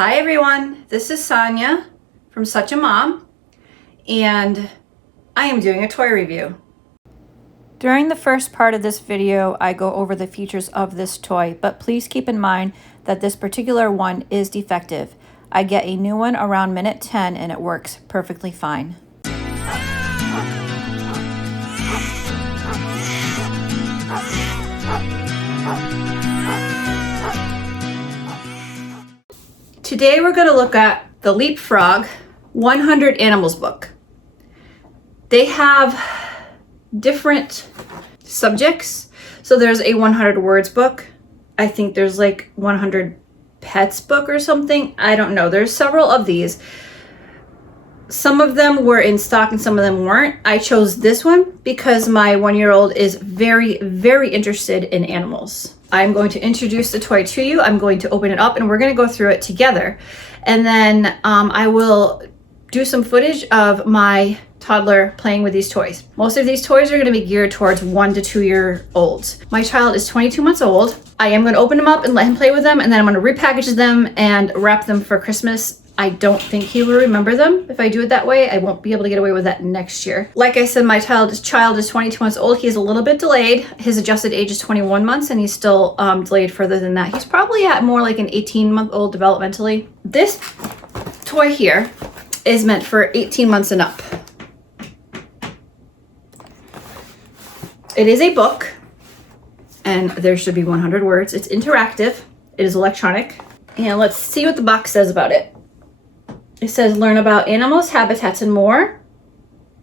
Hi everyone, this is Sonia from Such a Mom, and I am doing a toy review. During the first part of this video, I go over the features of this toy, but please keep in mind that this particular one is defective. I get a new one around minute 10 and it works perfectly fine. Today we're going to look at the LeapFrog 100 Animals book. They have different subjects. So there's a 100 words book. I think there's like 100 pets book or something. I don't know. There's several of these. Some of them were in stock and some of them weren't. I chose this one because my 1-year-old is very, very interested in animals. I'm going to introduce the toy to you. I'm going to open it up and we're going to go through it together. And then I will do some footage of my toddler playing with these toys. Most of these toys are going to be geared towards 1 to 2 year olds. My child is 22 months old. I am going to open them up and let him play with them, and then I'm going to repackage them and wrap them for Christmas. I don't think he will remember them. If I do it that way, I won't be able to get away with that next year. Like I said, my child is 22 months old. He's a little bit delayed. His adjusted age is 21 months and he's still delayed further than that. He's probably at more like an 18-month-old developmentally. This toy here is meant for 18 months and up. It is a book and there should be 100 words. It's interactive. It is electronic. And let's see what the box says about it. It says learn about animals, habitats, and more.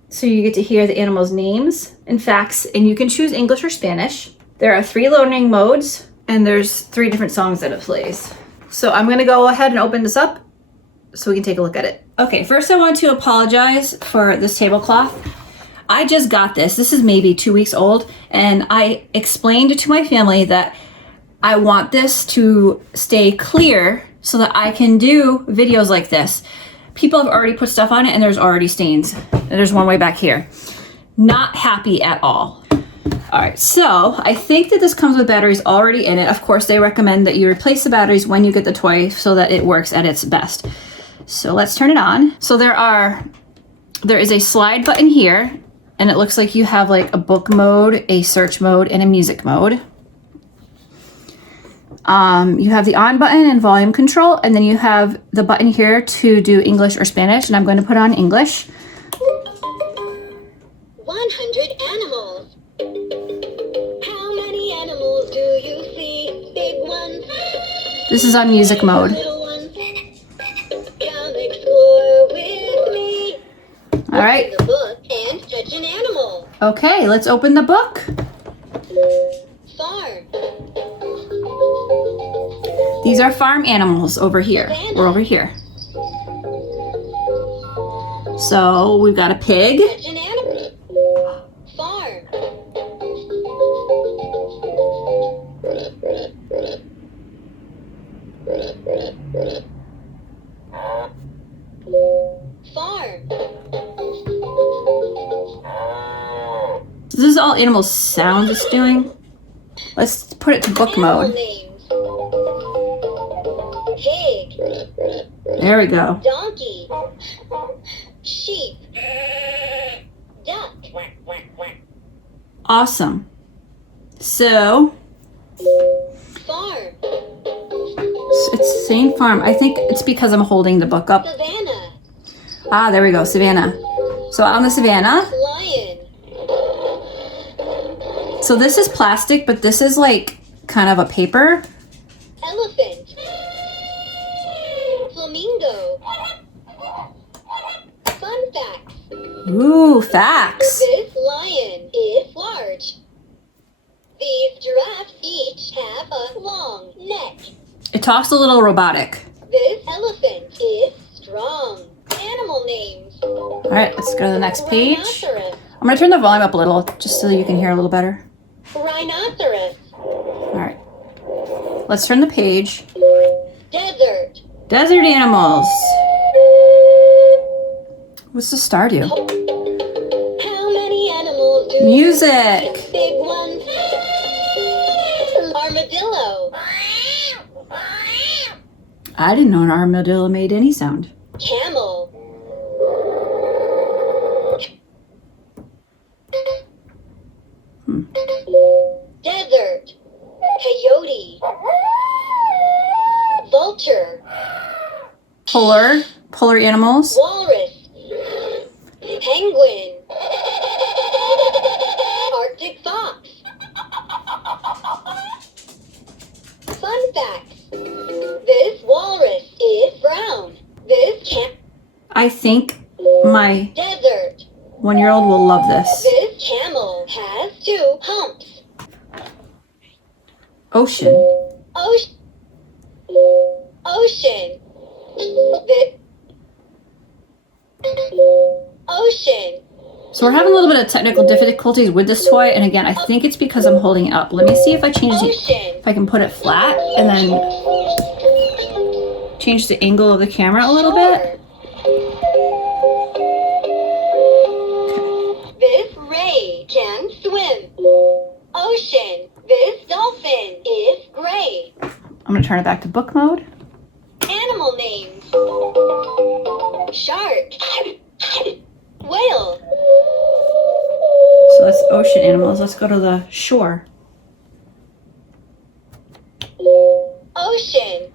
So you get to hear the animals' names and facts, and you can choose English or Spanish. There are 3 learning modes, and there's 3 different songs that it plays. So I'm gonna go ahead and open this up so we can take a look at it. Okay, first I want to apologize for this tablecloth. I just got this. This is maybe 2 weeks old, and I explained to my family that I want this to stay clear so that I can do videos like this. People have already put stuff on it and there's already stains. And there's one way back here. Not happy at all. All right, so I think that this comes with batteries already in it. Of course, they recommend that you replace the batteries when you get the toy so that it works at its best. So let's turn it on. So there is a slide button here, and it looks like you have like a book mode, a search mode, and a music mode. You have the on button and volume control, and then you have the button here to do English or Spanish, and I'm going to put on English. 100 animals. How many animals do you see? Big ones. This is on music mode. Little ones. Come explore with me. All right. Open the book and touch an animal. Okay, let's open the book. Farm. These are farm animals over here. We're over here. So we've got a pig. Touch an animal. Farm. Farm. So this is all animal sound it's doing. Let's put it to book Animal mode. names. Pig. There we go. Donkey. Sheep. Duck. Awesome. So Farm. it's saying farm. I think it's because I'm holding the book up. Savannah. Ah, there we go, savannah. So on the savannah. Lion. So this is plastic, but this is like kind of a paper. Elephant. Flamingo. Fun facts. Ooh, facts. This lion is large. These giraffes each have a long neck. It talks a little robotic. This elephant is strong. Animal names. All right, let's go to the next page. Rhinoceros. I'm gonna turn the volume up a little just so you can hear a little better. Rhinoceros. All right, let's turn the page. Desert. Desert animals. What's the star do? How many animals do Music. you see? Big ones. Armadillo. I didn't know an armadillo made any sound. Camel. Desert. Coyote. Vulture. Polar animals. Walrus. Penguin. Arctic fox. Fun facts. This walrus is brown. This I think my desert. 1-year-old will love this. This camel has 2 humps. Ocean. Ocean. Ocean. Ocean. So we're having a little bit of technical difficulties with this toy, and again, I think it's because I'm holding it up. Let me see if I change it, Ocean. if I can put it flat and then change the angle of the camera a little bit. This ray can swim. Ocean. This dolphin is gray. I'm gonna turn it back to book mode. Animal names. Shark. Whale. So that's ocean animals. Let's go to the shore. Ocean.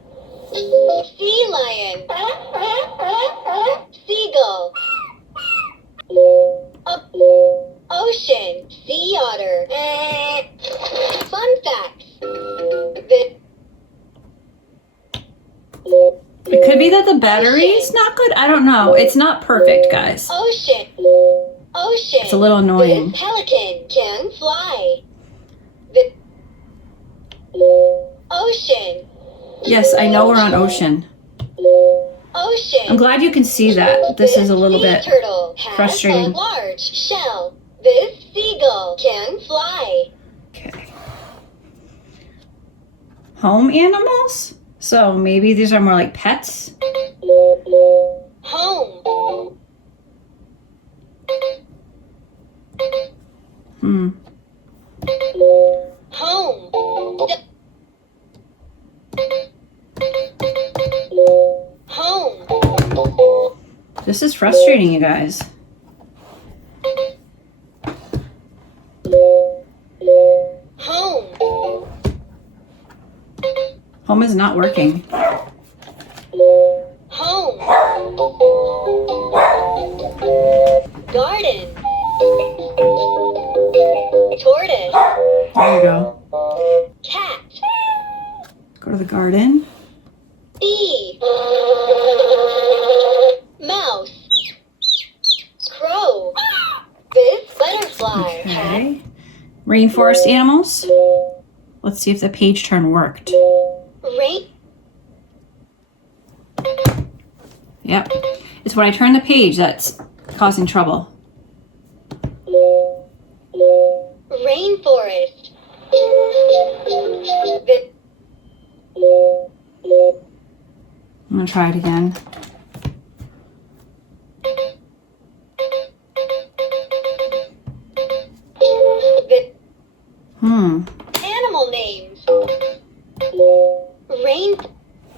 Sea lion. Seagull. Ocean. Sea otter. Fun facts. It could be that the battery's not good. I don't know. It's not perfect, guys. Ocean. Ocean. It's a little annoying. This pelican can fly. Ocean. Yes, I know we're on ocean. Ocean. I'm glad you can see that. This is a little sea bit turtle has frustrating. a large shell. This seagull can fly. Okay. Home animals? So maybe these are more like pets? Home. Home. Home. This is frustrating, you guys. Home. Home is not working. Home. Garden. Tortoise. There you go. Cat. Go to the garden. Bee. Mouse. Crow. This butterfly. Okay. Rainforest animals. Let's see if the page turn worked. Rain. Yep. It's when I turn the page that's causing trouble. Rainforest. I'm gonna try it again. Animal names. Rain.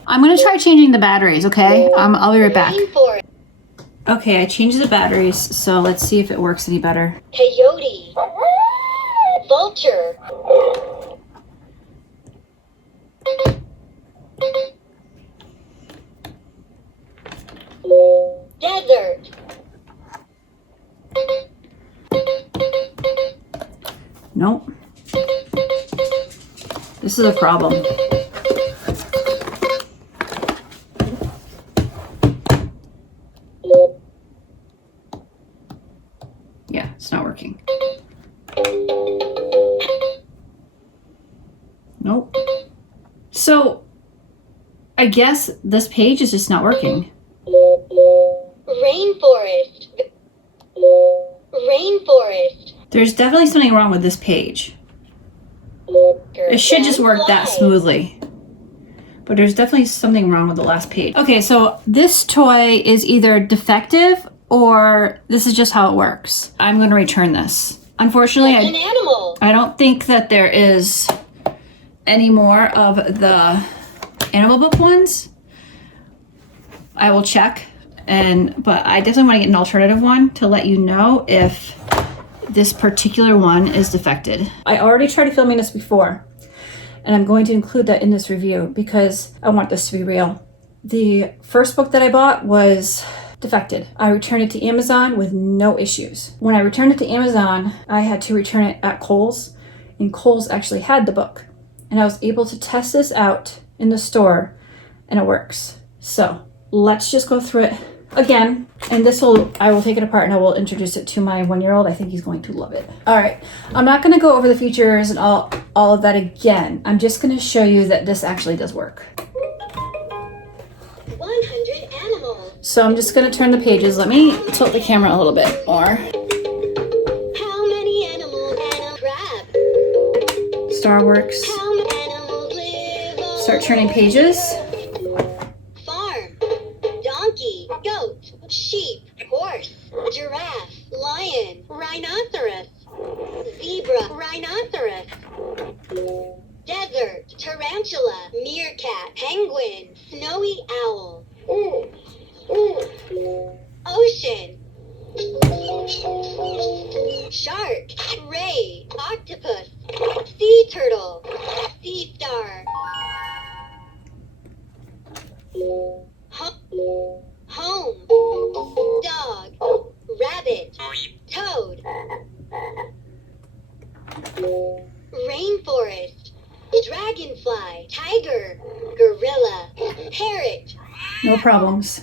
I'm gonna try changing the batteries, okay? I'll be right back. Rainforest. Okay, I changed the batteries, so let's see if it works any better. Coyote. Vulture. Desert. Nope. This is a problem. Yeah, it's not working. Nope. So, I guess this page is just not working. Rainforest. Rainforest. There's definitely something wrong with this page. It should just work that smoothly. But there's definitely something wrong with the last page. Okay, so this toy is either defective or this is just how it works. I'm going to return this. Unfortunately, That's an animal. I don't think that there is any more of the animal book ones. I will check, but I definitely want to get an alternative one to let you know if this particular one is defected. I already tried filming this before, and I'm going to include that in this review because I want this to be real. The first book that I bought was defected. I returned it to Amazon with no issues. When I returned it to Amazon, I had to return it at Kohl's, and Kohl's actually had the book. And I was able to test this out in the store, and it works. So let's just go through it again, and I will take it apart and I will introduce it to my 1-year-old. I think he's going to love it. All right, I'm not gonna go over the features and all of that again. I'm just gonna show you that this actually does work. 100 animals. So I'm just gonna turn the pages. Let me tilt the camera a little bit more. How many animals and a crab? Starworks. How many animals live on Start turning pages. farm? Donkey, goat, sheep, horse, giraffe, lion, rhinoceros, zebra, rhinoceros, desert, tarantula, meerkat, penguin, snowy owl, ocean, shark, ray, octopus, sea turtle, sea star, home, dog, rabbit, toad, rainforest, dragonfly, tiger, gorilla, parrot, No problems.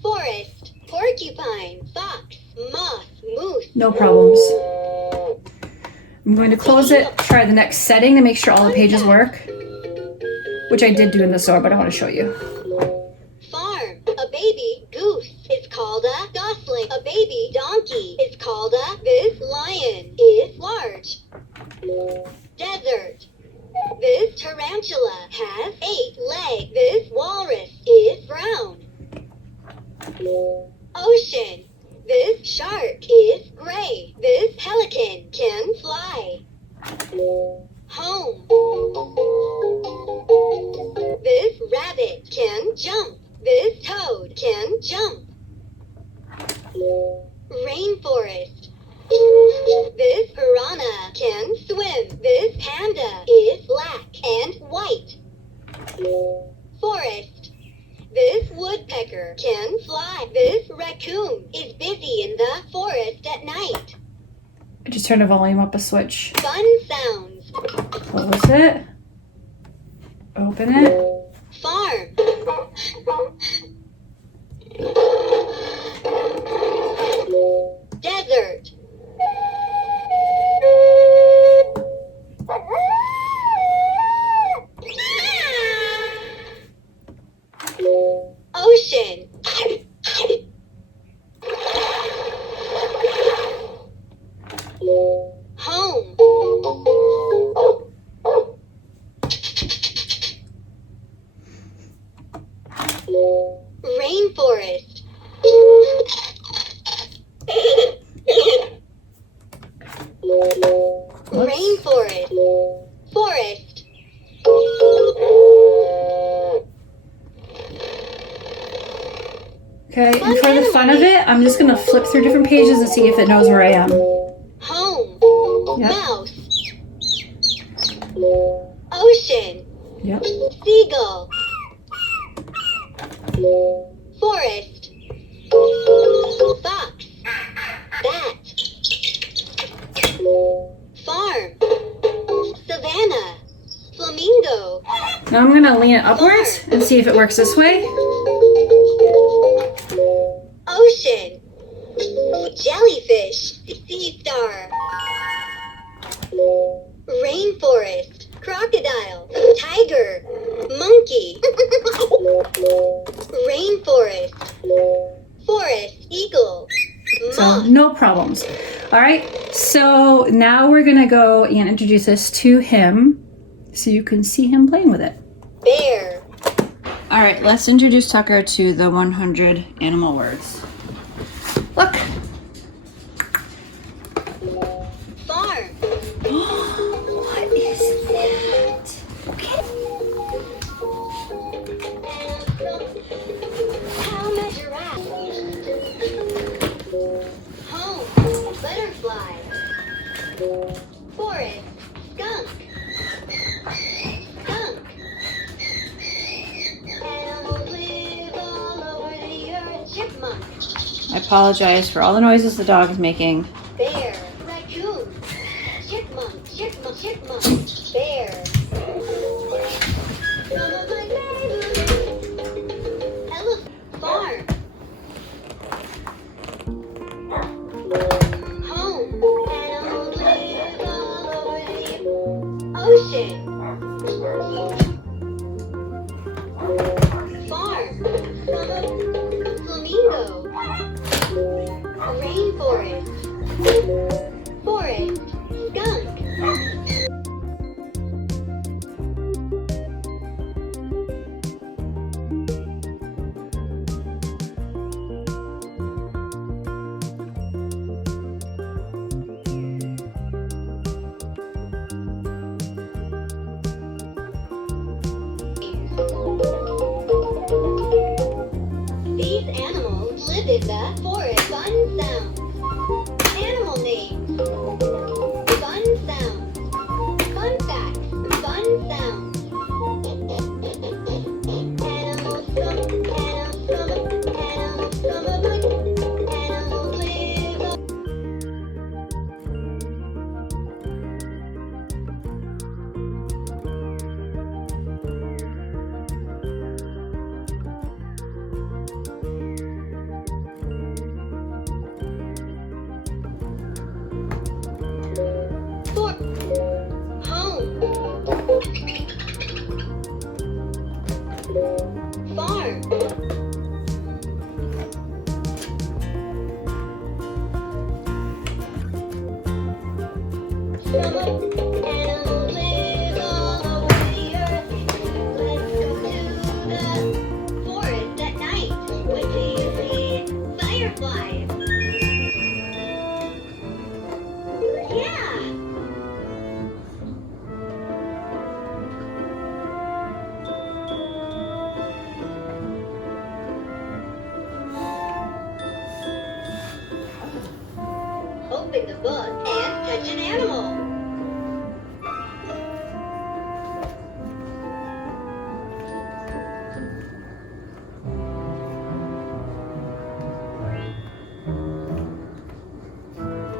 forest, porcupine, fox, moth, moose, No problems. I'm going to close it, try the next setting to make sure all the pages work, which I did do in the store, but I want to show you. farm. A baby goose is called a gosling. A baby donkey is called a this lion is large. Desert. This tarantula has 8 legs. This walrus is brown. Ocean. This shark is gray. This pelican can fly. Home. This rabbit can jump. This toad can jump. Rainforest. This piranha can swim. This panda is black and white. Forest. This woodpecker can fly. This raccoon is busy in the forest at night. I just turned the volume up a switch. Fun sounds. Close it. Open it. Farm. Desert. Ocean. Home. Rainforest. Rainforest. Forest. Okay, and for the fun of it, I'm just gonna flip through different pages and see if it knows where I am. Home. Yep. Mouse. Ocean. Yep. Seagull. Forest. Fox. Bat. Farm. Savannah. Flamingo. Now I'm gonna lean it upwards and see if it works this way. Ocean. Jellyfish. Sea star. Rainforest. Crocodile. Tiger. Monkey. Rainforest. Forest. Eagle. So Moth. no problems. All right, so now we're gonna go and introduce this to him so you can see him playing with it. Bear. All right, let's introduce Tucker to the 100 animal words. Look. Farm. What is that? Okay. apologize for all the noises the dog is making. Bear, raccoon, chipmunk, chipmunk, chipmunk, bear. Some of my neighbors. Elephant, farm. Home, animals live all over the ocean. Farm, flamingo. Rainforest, forest, skunk. These animals live in the forest. Fun sounds. Animal names. Fun sounds. Fun facts. Fun sounds. Animals, some of the animals live. For home, farm, some animals live all over the earth. Let's go to the forest at night. What do you see? Fireflies. Yeah. Open the book and touch an animal.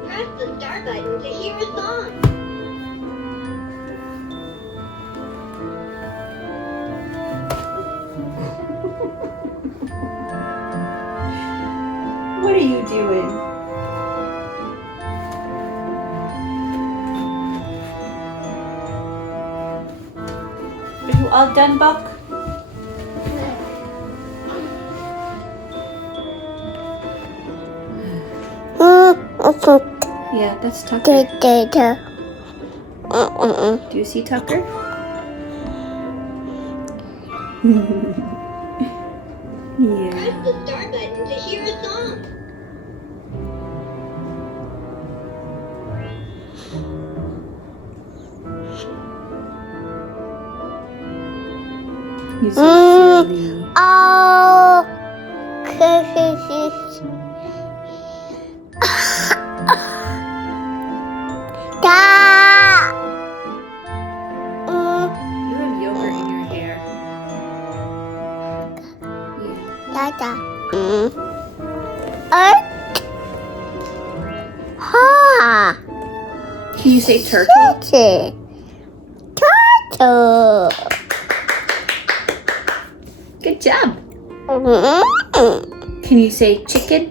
Press the start button to hear a song. What are you doing? Are you all done, Buck? Yeah, that's Tucker. Do you see Tucker? Yeah. Press the start button to hear a song. You're so silly. Oh, You have yogurt in your hair. Yeah. Can you say turtle? Turtle. Good job. Can you say chicken?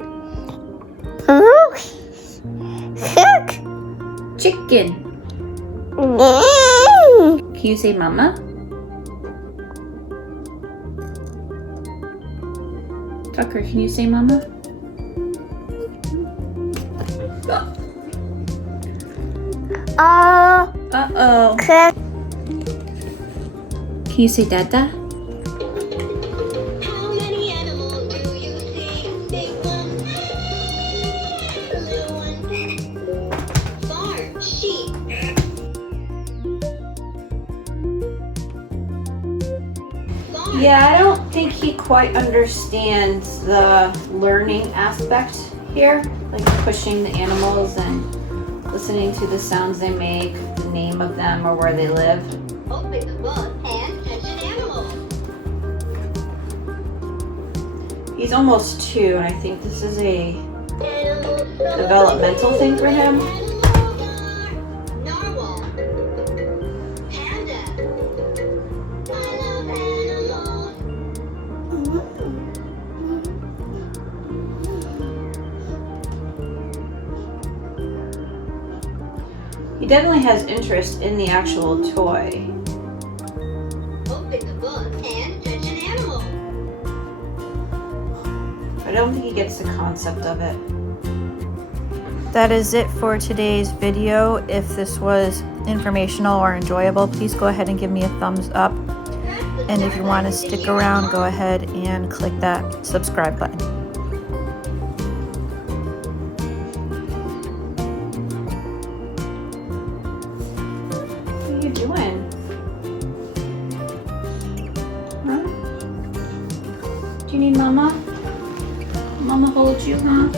Chicken. Can you say mama? Tucker, can you say mama? Uh-oh. Can you say dada? How many animals do you see? Big ones, little ones. Farm, sheep. Farm. Yeah, I don't think he quite understands the learning aspect here, like pushing the animals and listening to the sounds they make, the name of them or where they live. Open the book and touch an animal. He's almost 2, and I think this is a developmental thing for him. Narwhal. Panda. I love animals. He definitely has interest in the actual toy. Open the book and touch an animal. I don't think he gets the concept of it. That is it for today's video. If this was informational or enjoyable, please go ahead and give me a thumbs up. And if you want to stick around, go ahead and click that subscribe button. What are you doing? Huh? Do you need mama? Mama hold you, huh?